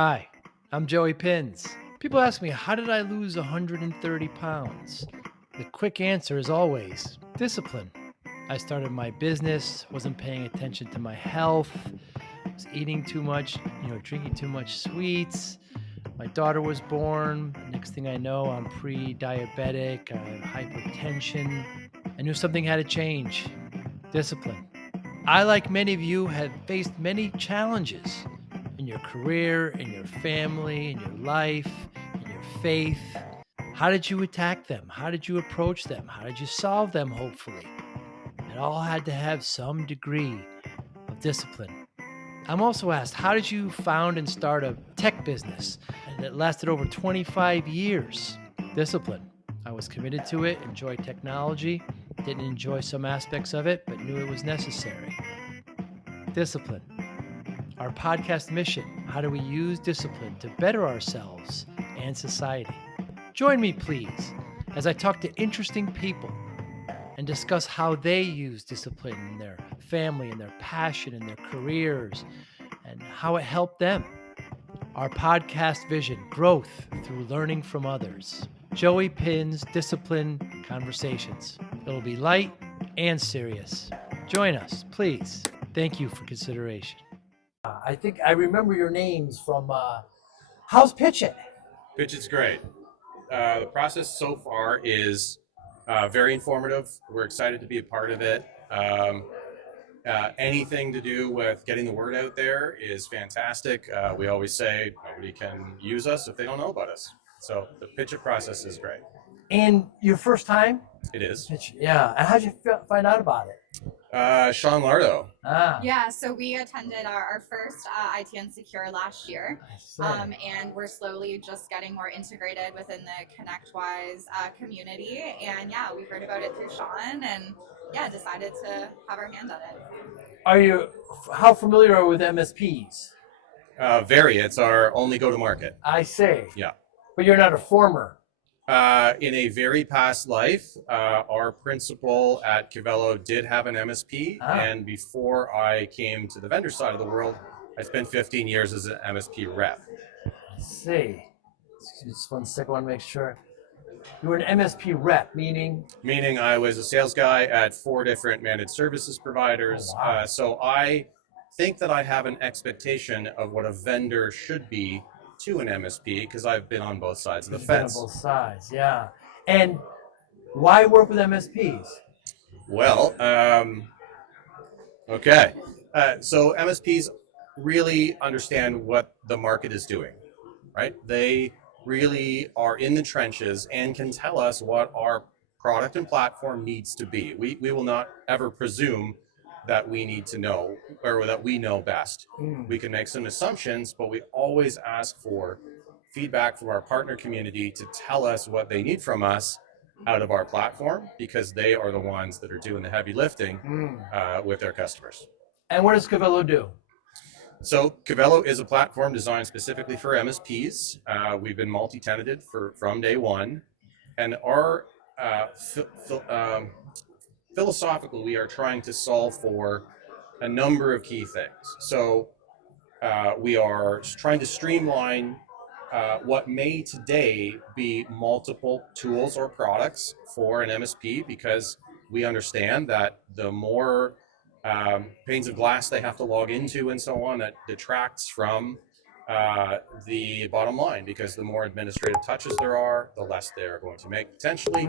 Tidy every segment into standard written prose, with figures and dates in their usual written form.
Hi, I'm Joey Pinz. People ask me, how did I lose 130 pounds? The quick answer is always discipline. I started my business, wasn't paying attention to my health, was eating too much, drinking too much sweets. My daughter was born. Next thing I know, I'm pre-diabetic, I have hypertension. I knew something had to change. Discipline. I, like many of you, have faced many challenges in your career, in your family, in your life, in your faith. How did you attack them? How did you approach them? How did you solve them, hopefully? It all had to have some degree of discipline. I'm also asked, how did you found and start a tech business that lasted over 25 years? Discipline. I was committed to it, enjoyed technology, didn't enjoy some aspects of it, but knew it was necessary. Discipline. Our podcast mission, how do we use discipline to better ourselves and society? Join me, please, as I talk to interesting people and discuss how they use discipline in their family and their passion and their careers and how it helped them. Our podcast vision, growth through learning from others. Joey Pinz Discipline Conversations. It'll be light and serious. Join us, please. Thank you for consideration. I think I remember your names from, how's PitchIT? PitchIT's great. The process so far is very informative. We're excited to be a part of it. Anything to do with getting the word out there is fantastic. We always say nobody can use us if they don't know about us. So the PitchIT process is great. And your first time? It is. Yeah. And how'd you find out about it? Sean Lardo. Yeah, so we attended our first IT and Secure last year, and we're slowly just getting more integrated within the ConnectWise community. And yeah, we heard about it through Sean, and yeah, decided to have our hand on it. How familiar are you with MSPs? Very. It's our only go-to-market. I say. Yeah. But you're not a former. In a very past life, our principal at Cavello did have an MSP, and before I came to the vendor side of the world, I spent 15 years as an MSP rep. I see. Just 1 second, I want to make sure. You were an MSP rep, meaning? Meaning I was a sales guy at 4 different managed services providers. Oh, wow. So I think that I have an expectation of what a vendor should be to an MSP, because I've been on both sides of the fence. On both sides, yeah. And why work with MSPs? Well, okay. So MSPs really understand what the market is doing, right? They really are in the trenches and can tell us what our product and platform needs to be. We will not ever presume that we need to know, or that we know best. We can make some assumptions, but we always ask for feedback from our partner community to tell us what they need from us out of our platform, because they are the ones that are doing the heavy lifting with their customers. And what does Cavello do? So Cavello is a platform designed specifically for MSPs. We've been multi-tenanted from day one, and our philosophically, we are trying to solve for a number of key things. So we are trying to streamline what may today be multiple tools or products for an MSP, because we understand that the more panes of glass they have to log into and so on, that detracts from the bottom line, because the more administrative touches there are, the less they're going to make potentially.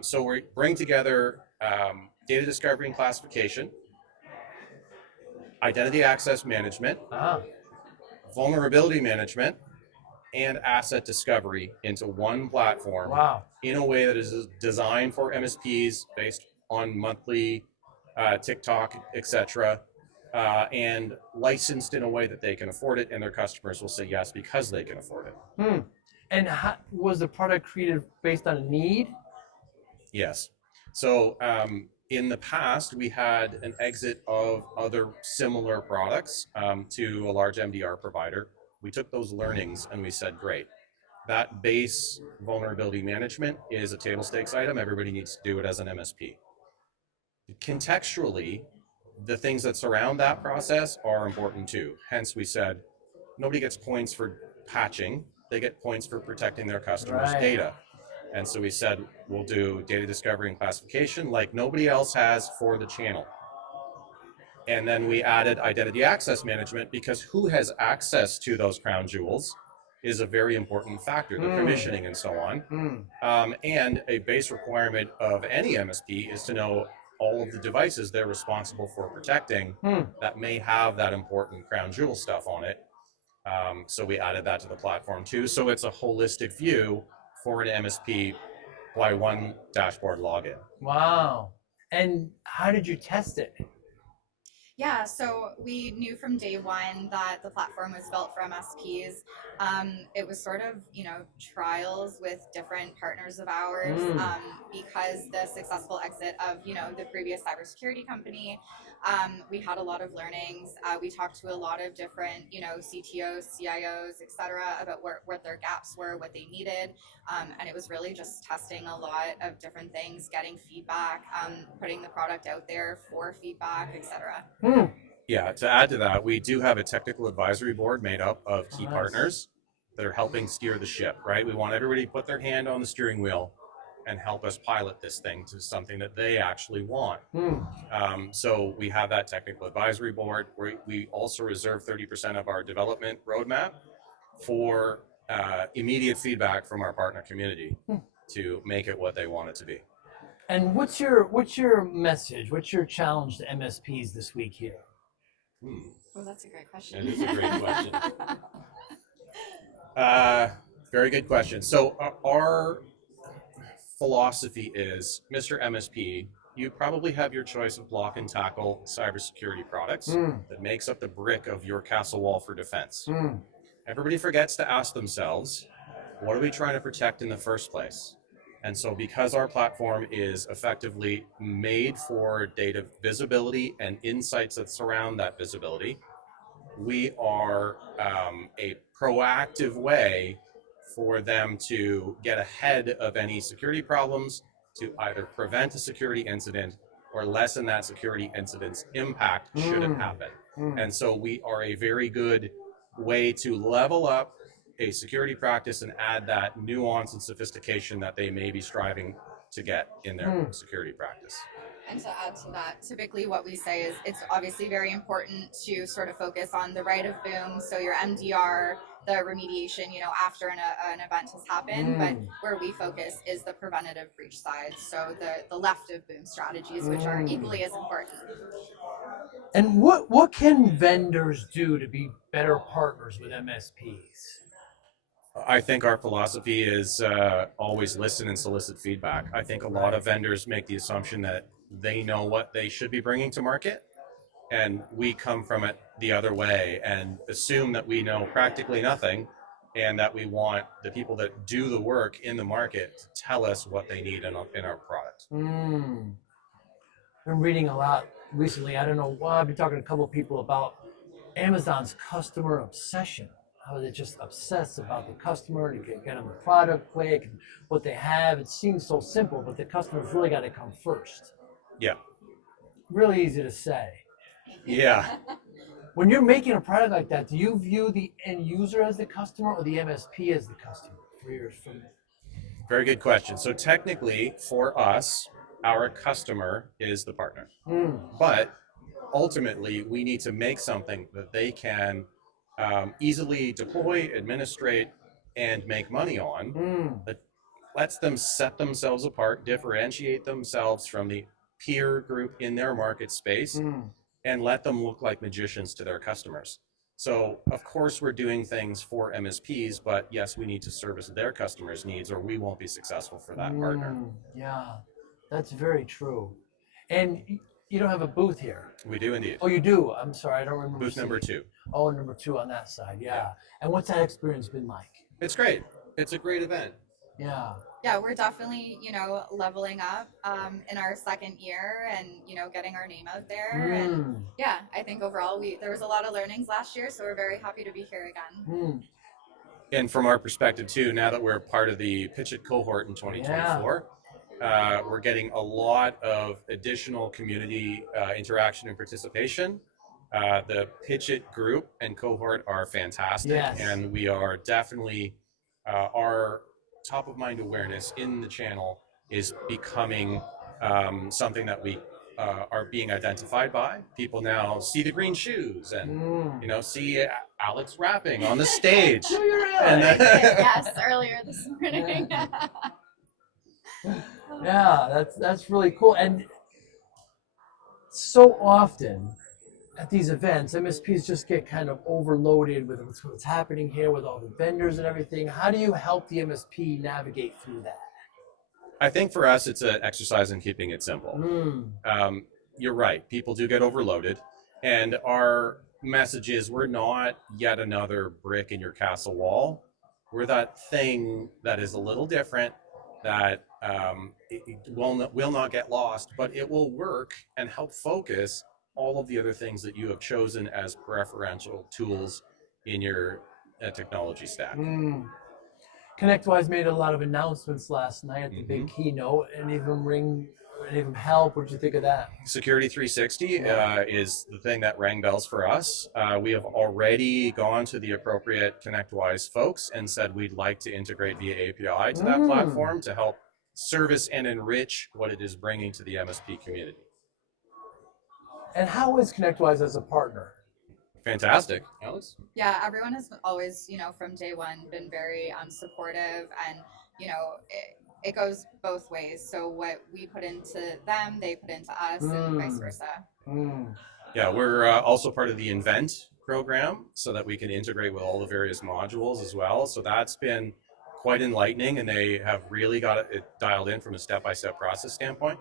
So we bring together data discovery and classification, identity access management, vulnerability management, and asset discovery into one platform. In a way that is designed for MSPs based on monthly TikTok, etc., and licensed in a way that they can afford it, and their customers will say yes because they can afford it. And was the product created based on a need? Yes. So in the past, we had an exit of other similar products to a large MDR provider. We took those learnings and we said, great, that base vulnerability management is a table stakes item. Everybody needs to do it as an MSP. Contextually, the things that surround that process are important too. Hence, we said, nobody gets points for patching. They get points for protecting their customers' Right. data. And so we said, we'll do data discovery and classification like nobody else has for the channel. And then we added identity access management because who has access to those crown jewels is a very important factor, the permissioning and so on. And a base requirement of any MSP is to know all of the devices they're responsible for protecting that may have that important crown jewel stuff on it. So we added that to the platform too. So it's a holistic view for an MSP by one dashboard login. Wow. And how did you test it? Yeah, so we knew from day one that the platform was built for MSPs. It was sort of, trials with different partners of ours because the successful exit of, the previous cybersecurity company, we had a lot of learnings. We talked to a lot of different, CTOs, CIOs, et cetera, about what their gaps were, what they needed. And it was really just testing a lot of different things, getting feedback, putting the product out there for feedback, et cetera. Yeah, to add to that, we do have a technical advisory board made up of key partners that are helping steer the ship, right? We want everybody to put their hand on the steering wheel and help us pilot this thing to something that they actually want. So we have that technical advisory board. We also reserve 30% of our development roadmap for immediate feedback from our partner community to make it what they want it to be. And what's your message? What's your challenge to MSPs this week here? Well, that's a great question. It is a great question. Very good question. So our philosophy is, Mr. MSP, you probably have your choice of block and tackle cybersecurity products that makes up the brick of your castle wall for defense. Everybody forgets to ask themselves, what are we trying to protect in the first place? And so because our platform is effectively made for data visibility and insights that surround that visibility, we are a proactive way for them to get ahead of any security problems, to either prevent a security incident or lessen that security incident's impact should it happen. And so we are a very good way to level up a security practice and add that nuance and sophistication that they may be striving to get in their security practice. And to add to that, typically what we say is it's obviously very important to sort of focus on the right of boom, so your MDR, the remediation, after an event has happened, but where we focus is the preventative breach side, so the left of boom strategies, which are equally as important. And what can vendors do to be better partners with MSPs? I think our philosophy is always listen and solicit feedback. I think a lot of vendors make the assumption that they know what they should be bringing to market, and we come from it the other way and assume that we know practically nothing, and that we want the people that do the work in the market to tell us what they need in our product. Been reading a lot recently. I don't know why. I've been talking to a couple of people about Amazon's customer obsession. How they just obsess about the customer to get them the product quick and what they have. It seems so simple, but the customer's really got to come first. Yeah. Really easy to say. Yeah. When you're making a product like that, do you view the end user as the customer or the MSP as the customer? Very good question. So technically, for us, our customer is the partner. But ultimately, we need to make something that they can easily deploy, administrate, and make money on that lets them set themselves apart, differentiate themselves from the peer group in their market space, and let them look like magicians to their customers. So, of course, we're doing things for MSPs, but yes, we need to service their customers' needs or we won't be successful for that partner. Yeah, that's very true. And you don't have a booth here. We do indeed. Oh, you do? I'm sorry, I don't remember. Booth number 2. Oh, number 2 on that side, yeah. And what's that experience been like? It's great. It's a great event. Yeah. Yeah, we're definitely, leveling up in our second year and, getting our name out there. And yeah, I think overall there was a lot of learnings last year, so we're very happy to be here again. And from our perspective too, now that we're part of the PitchIT cohort in 2024, we're getting a lot of additional community interaction and participation. The PitchIT group and cohort are fantastic, Yes. and we are definitely our top of mind awareness in the channel is becoming something that we are being identified by. People now see the green shoes and see Alex rapping on the stage. Do you really? And Yes, earlier this morning. Yeah, that's really cool. And so often at these events, MSPs just get kind of overloaded with what's happening here with all the vendors and everything. How do you help the MSP navigate through that? I think for us, it's an exercise in keeping it simple. You're right. People do get overloaded. And our message is we're not yet another brick in your castle wall. We're that thing that is a little different, that it will not get lost, but it will work and help focus all of the other things that you have chosen as preferential tools in your technology stack. ConnectWise made a lot of announcements last night at the big keynote. Any of them help? What did you think of that? Security 360 is the thing that rang bells for us. We have already gone to the appropriate ConnectWise folks and said we'd like to integrate via API to that platform to help service and enrich what it is bringing to the MSP community. And how is ConnectWise as a partner? Fantastic. Alex? Yeah, everyone has always, from day one been very supportive, and, it goes both ways. So what we put into them, they put into us, and vice versa. Yeah, we're also part of the Invent program so that we can integrate with all the various modules as well. So that's been quite enlightening, and they have really got it dialed in from a step-by-step process standpoint.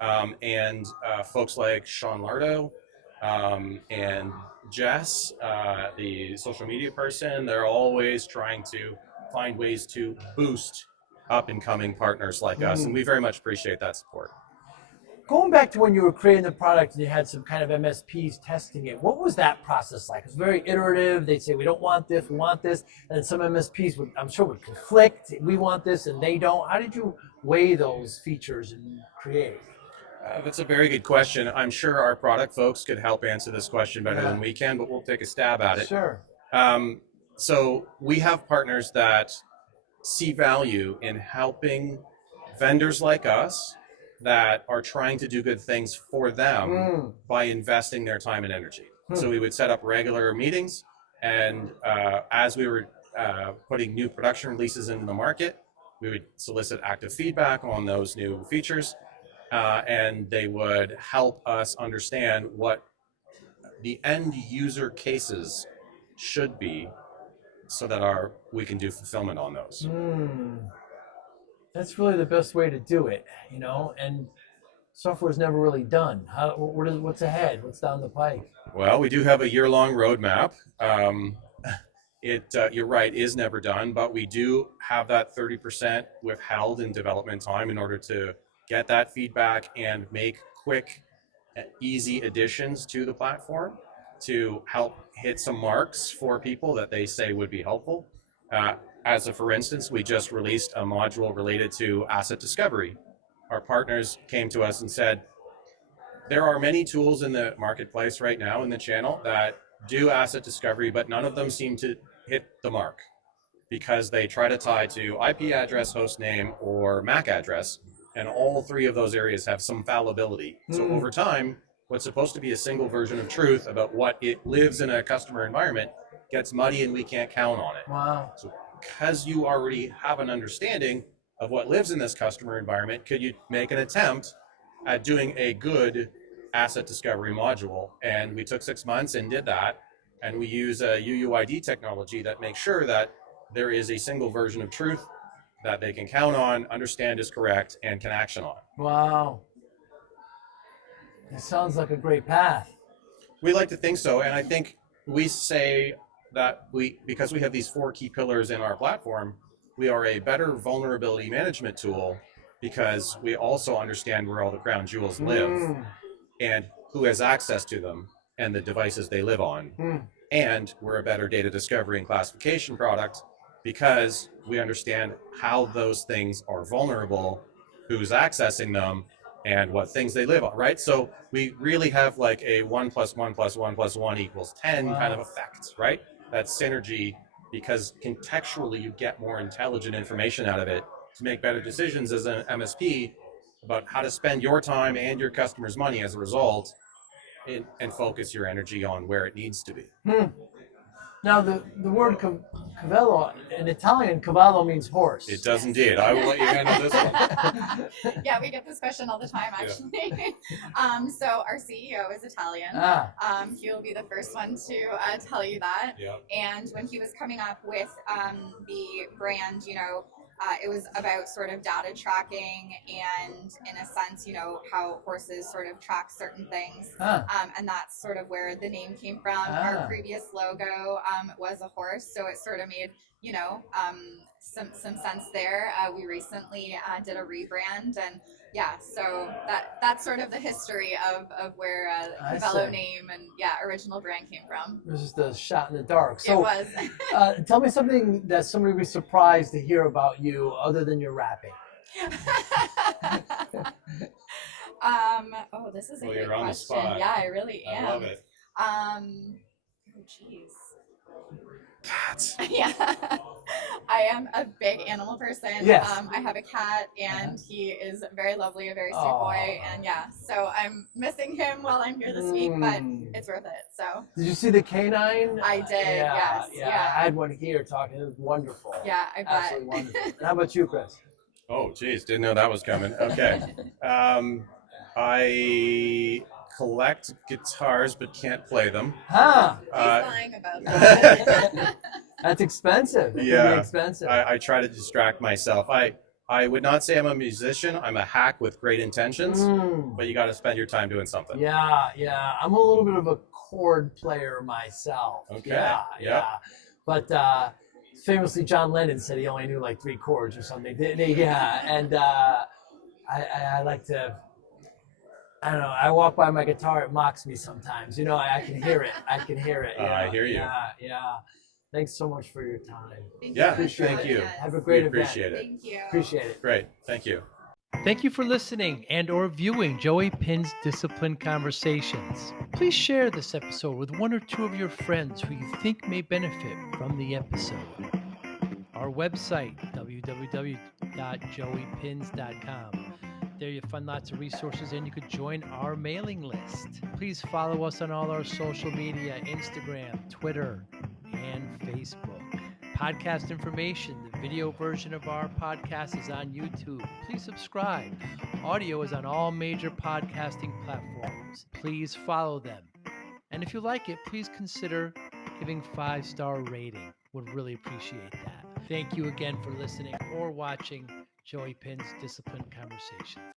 And folks like Sean Lardo and Jess, the social media person, they're always trying to find ways to boost up and coming partners like us, and we very much appreciate that support. Going back to when you were creating the product and you had some kind of MSPs testing it, what was that process like? It was very iterative. They'd say, we don't want this, we want this. And then some MSPs would, I'm sure, would conflict. We want this and they don't. How did you weigh those features and create? That's a very good question. I'm sure our product folks could help answer this question better than we can, but we'll take a stab at it. Sure. So we have partners that see value in helping vendors like us that are trying to do good things for them by investing their time and energy. So we would set up regular meetings, and as we were putting new production releases into the market, we would solicit active feedback on those new features, and they would help us understand what the end user cases should be so that we can do fulfillment on those. That's really the best way to do it, and software's never really done. What's ahead? What's down the pike? Well, we do have a year-long roadmap. You're right, is never done, but we do have that 30% withheld in development time in order to get that feedback and make quick, easy additions to the platform to help hit some marks for people that they say would be helpful. For instance, we just released a module related to asset discovery. Our partners came to us and said, there are many tools in the marketplace right now in the channel that do asset discovery, but none of them seem to hit the mark because they try to tie to IP address, host name, or MAC address, and all three of those areas have some fallibility. So over time, what's supposed to be a single version of truth about what it lives in a customer environment gets muddy and we can't count on it. Wow. So because you already have an understanding of what lives in this customer environment, could you make an attempt at doing a good asset discovery module? And we took 6 months and did that. And we use a UUID technology that makes sure that there is a single version of truth that they can count on, understand is correct, and can action on. Wow. It sounds like a great path. We like to think so, and I think we say that because we have these 4 key pillars in our platform, we are a better vulnerability management tool because we also understand where all the crown jewels live and who has access to them and the devices they live on. And we're a better data discovery and classification product because we understand how those things are vulnerable, who's accessing them, and what things they live on, right? So we really have like a 1 + 1 + 1 + 1 = 10 kind of effect, right? That synergy, because contextually you get more intelligent information out of it to make better decisions as an MSP about how to spend your time and your customers' money as a result, and focus your energy on where it needs to be. Now, the word Cavello, in Italian, cavallo means horse. It does indeed. I will let you handle this one. Yeah, we get this question all the time, actually. So our CEO is Italian. He'll be the first one to tell you that. Yeah. And when he was coming up with the brand, it was about sort of data tracking and, in a sense, how horses sort of track certain things. And that's sort of where the name came from. Our previous logo was a horse, so it sort of made, some sense there. We recently did a rebrand, and so that's sort of the history of where the Cavello name and original brand came from. It was just a shot in the dark. So, it was. Tell me something that somebody would be surprised to hear about you, other than your rapping. This is a Well, great you're on the question. spot. Yeah, I really am. I love it. Jeez. Cats. Yeah. I am a big animal person. Yes. I have a cat, and he is very lovely, a very sweet boy, and so I'm missing him while I'm here this week, but it's worth it. So. Did you see the canine? I did. Yes. Yeah. I had one here talking. It was wonderful. Yeah, I bet. Absolutely wonderful. And how about you, Kris? Oh, geez, didn't know that was coming. Okay. I collect guitars but can't play them. He's lying about that. That's expensive. It Yeah. can be expensive. I try to distract myself. I would not say I'm a musician. I'm a hack with great intentions, but you got to spend your time doing something. Yeah. I'm a little bit of a chord player myself. Okay. Yeah. But famously, John Lennon said he only knew like 3 chords or something. And I like to. I don't know. I walk by my guitar. It mocks me sometimes. I can hear it. I hear you. Yeah. Thanks so much for your time. Thank you. Have a great event. Appreciate it. Thank you. Appreciate it. Great. Thank you. Thank you for listening and or viewing Joey Pinz Discipline Conversations. Please share this episode with 1 or 2 of your friends who you think may benefit from the episode. Our website, www.joeypinz.com. There you'll find lots of resources, and you could join our mailing list. Please follow us on all our social media, Instagram, Twitter, and Facebook. Podcast information, the video version of our podcast is on YouTube. Please subscribe. Audio is on all major podcasting platforms. Please follow them. And if you like it, please consider giving 5-star rating. Would really appreciate that. Thank you again for listening or watching Joey Pinz Discipline Conversations.